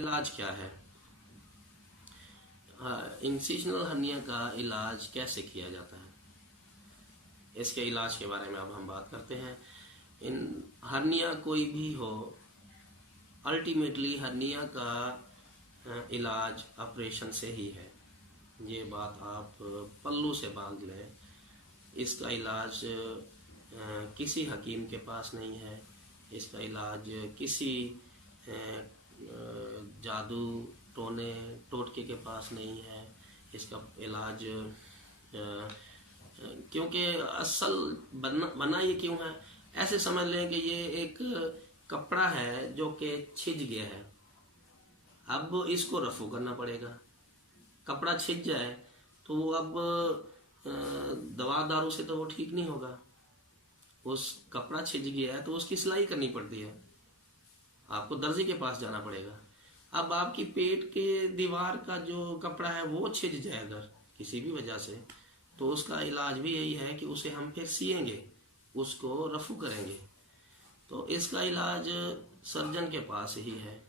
इलाज क्या है? इंसिजनल हर्निया का इलाज कैसे किया जाता है, इसके इलाज के बारे में अब हम बात करते हैं। इन हर्निया कोई भी हो, अल्टीमेटली हर्निया का इलाज ऑपरेशन से ही है। ये बात आप पल्लू से बांध लें। इसका इलाज किसी हकीम के पास नहीं है, इसका इलाज किसी जादू टोने टोटके के पास नहीं है। इसका इलाज क्योंकि असल बना ये क्यों है, ऐसे समझ लें कि ये एक कपड़ा है जो कि छिज गया है, अब इसको रफू करना पड़ेगा। कपड़ा छिज जाए तो वो अब दवा दारू से तो वो ठीक नहीं होगा। उस कपड़ा छिज गया है तो उसकी सिलाई करनी पड़ती है, आपको दर्जी के पास जाना पड़ेगा। अब आपकी पेट के दीवार का जो कपड़ा है वो छिज जाए अगर किसी भी वजह से, तो उसका इलाज भी यही है कि उसे हम फिर सिएंगे, उसको रफू करेंगे। तो इसका इलाज सर्जन के पास ही है।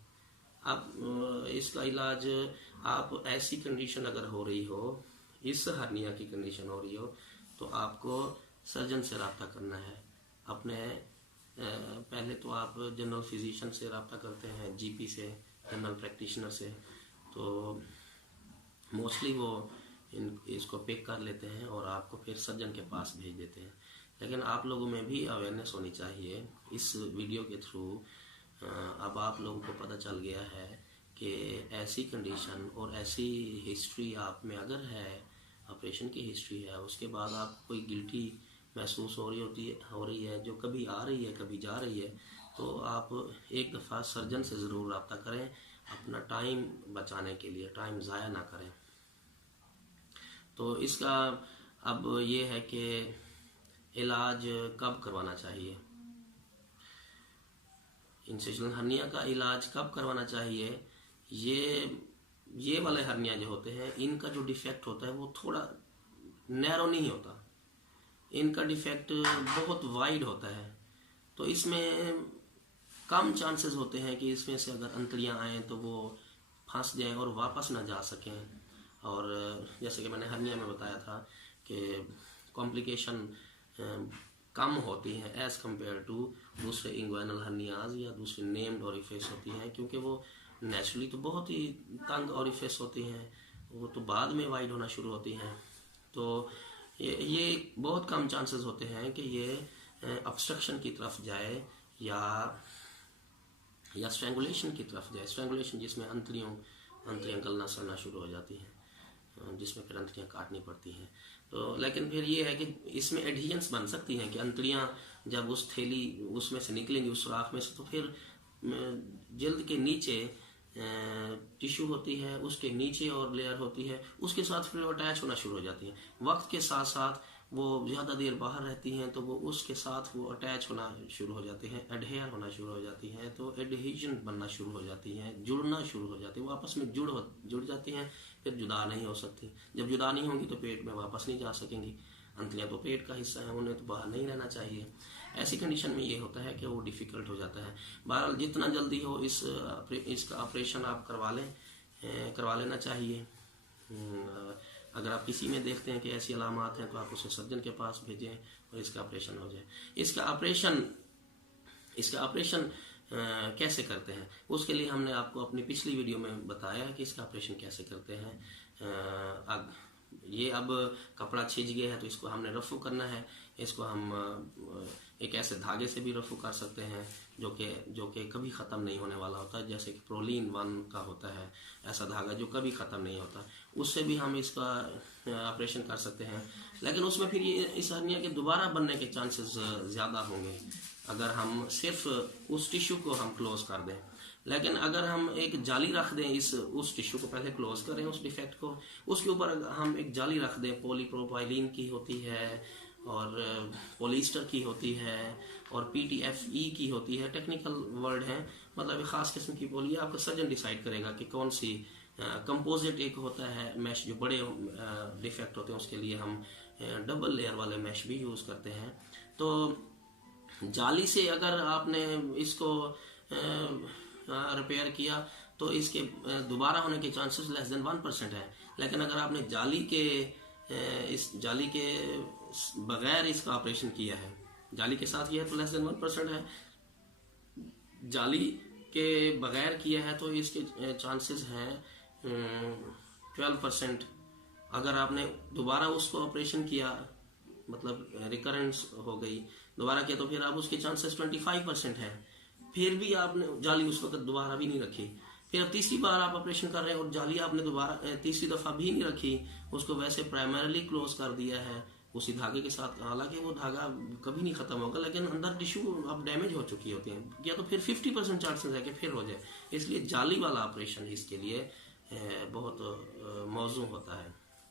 अब इसका इलाज आप ऐसी कंडीशन अगर हो रही हो, इस हर्निया की कंडीशन हो रही हो, तो आपको सर्जन से रब्ता करना है। अपने पहले तो आप जनरल फिजिशियन से रब्ता करते हैं, जीपी से, जनरल प्रैक्टिशनर से, तो मोस्टली वो इसको पिक कर लेते हैं और आपको फिर सर्जन के पास भेज देते हैं। लेकिन आप लोगों में भी अवेयरनेस होनी चाहिए इस वीडियो के थ्रू। अब आप लोगों को पता चल गया है कि ऐसी कंडीशन और ऐसी हिस्ट्री आप में अगर है, ऑपरेशन की हिस्ट्री है, उसके बाद आप कोई गिल्टी महसूस हो रही है जो कभी आ रही है कभी जा रही है, तो आप एक दफ़ा सर्जन से ज़रूर रब्ता करें, अपना टाइम बचाने के लिए, टाइम ज़ाया ना करें। तो इसका अब ये है कि इलाज कब करवाना चाहिए, इंसिजनल हर्निया का इलाज कब करवाना चाहिए। ये वाले हर्निया जो होते हैं, इनका जो डिफेक्ट होता है वो थोड़ा नैरो नहीं होता, इनका डिफेक्ट बहुत वाइड होता है। तो इसमें कम चांसेस होते हैं कि इसमें से अगर अंतड़ियाँ आएँ तो वो फंस जाएं और वापस ना जा सकें। और जैसे कि मैंने हर्निया में बताया था कि कॉम्प्लिकेशन कम होती हैं एज़ कम्पेयर टू दूसरे इंग्वाइनल हर्नियाज या दूसरे नेम्ड ओरिफिस होती हैं, क्योंकि वो नेचुरली तो बहुत ही तंग ओरिफिस होती हैं, वो तो बाद में वाइड होना शुरू होती हैं। तो ये बहुत कम चांसेस होते हैं कि ये ऑब्स्ट्रक्शन की तरफ जाए या स्ट्रैंगुलेशन की तरफ जाए। स्ट्रैंगुलेशन जिसमें अंतड़ियाँ गलना सड़ना शुरू हो जाती हैं, जिसमें फिर अंतड़ियाँ काटनी पड़ती हैं। तो लेकिन फिर ये है कि इसमें एडहेरेंस बन सकती हैं कि अंतड़ियाँ जब उस थैली उसमें से निकलेंगी, उस सुराख में से, तो फिर जल्द के नीचे टिश्यू होती है, उसके नीचे और लेयर होती है, उसके साथ फिर अटैच होना शुरू हो जाती हैं। वक्त के साथ साथ वो ज़्यादा देर बाहर रहती हैं तो वो उसके साथ वो अटैच होना शुरू हो जाते हैं, एडहेयर होना शुरू हो जाती हैं, तो एडहेजन बनना शुरू हो जाती हैं, जुड़ना शुरू हो जाती हैं, वो आपस में जुड़ जाती हैं, फिर जुदा नहीं हो सकती। जब जुदा नहीं होंगी तो पेट में वापस नहीं जा सकेंगी। अंतड़ियाँ तो पेट का हिस्सा है, उन्हें तो बाहर नहीं रहना चाहिए। ऐसी कंडीशन में ये होता है कि वो डिफ़िकल्ट हो जाता है। बहरहाल जितना जल्दी हो इसका ऑपरेशन आप करवा लेना चाहिए। अगर आप किसी में देखते हैं कि ऐसी अलामात हैं तो आप उसे सर्जन के पास भेजें और इसका ऑपरेशन हो जाए। इसका ऑपरेशन कैसे करते हैं, उसके लिए हमने आपको अपनी पिछली वीडियो में बताया है कि इसका ऑपरेशन कैसे करते हैं। अब कपड़ा छिज गया है तो इसको हमने रफू करना है। इसको हम एक ऐसे धागे से भी रफू कर सकते हैं जो कि कभी ख़त्म नहीं होने वाला होता है, जैसे कि प्रोलीन 1 का होता है, ऐसा धागा जो कभी ख़त्म नहीं होता, उससे भी हम इसका ऑपरेशन कर सकते हैं। लेकिन उसमें फिर ये इस हर्निया के दोबारा बनने के चांसेस ज़्यादा होंगे अगर हम सिर्फ उस टिश्यू को हम क्लोज कर दें। लेकिन अगर हम एक जाली रख दें, उस टिश्यू को पहले क्लोज करें, उस डिफेक्ट को, उसके ऊपर हम एक जाली रख दें, पॉलीप्रोपाइलीन की होती है और पॉलिस्टर की होती है और PTFE की होती है, टेक्निकल वर्ड है, मतलब एक ख़ास किस्म की पॉली। आपका सर्जन डिसाइड करेगा कि कौन सी कंपोजिट एक होता है मैश, जो बड़े डिफेक्ट होते हैं उसके लिए हम डबल लेयर वाले मैश भी यूज़ करते हैं। तो जाली से अगर आपने इसको रिपेयर किया तो इसके दोबारा होने के चांसेस लेस देन 1% है। लेकिन अगर आपने इस जाली के बगैर इसका ऑपरेशन किया है, जाली के साथ किया है तो लेस देन 1% है, जाली के बगैर किया है तो इसके चांसेस हैं 12%। अगर आपने दोबारा उसको ऑपरेशन किया, मतलब रिकरेंस हो गई, दोबारा किया, तो फिर आप उसके चांसेस 25% है। फिर भी आपने जाली उस वक्त दोबारा भी नहीं रखी, फिर अब तीसरी बार आप ऑपरेशन कर रहे हैं और जाली आपने दोबारा तीसरी दफा भी नहीं रखी, उसको वैसे प्राइमरीली क्लोज कर दिया है उसी धागे के साथ। हालांकि वो धागा कभी नहीं खत्म होगा, लेकिन अंदर टिश्यू अब डैमेज हो चुकी होती है, या तो फिर 50% चांसेस है कि फिर हो जाए। इसलिए जाली वाला ऑपरेशन इसके लिए बहुत मौजू होता है।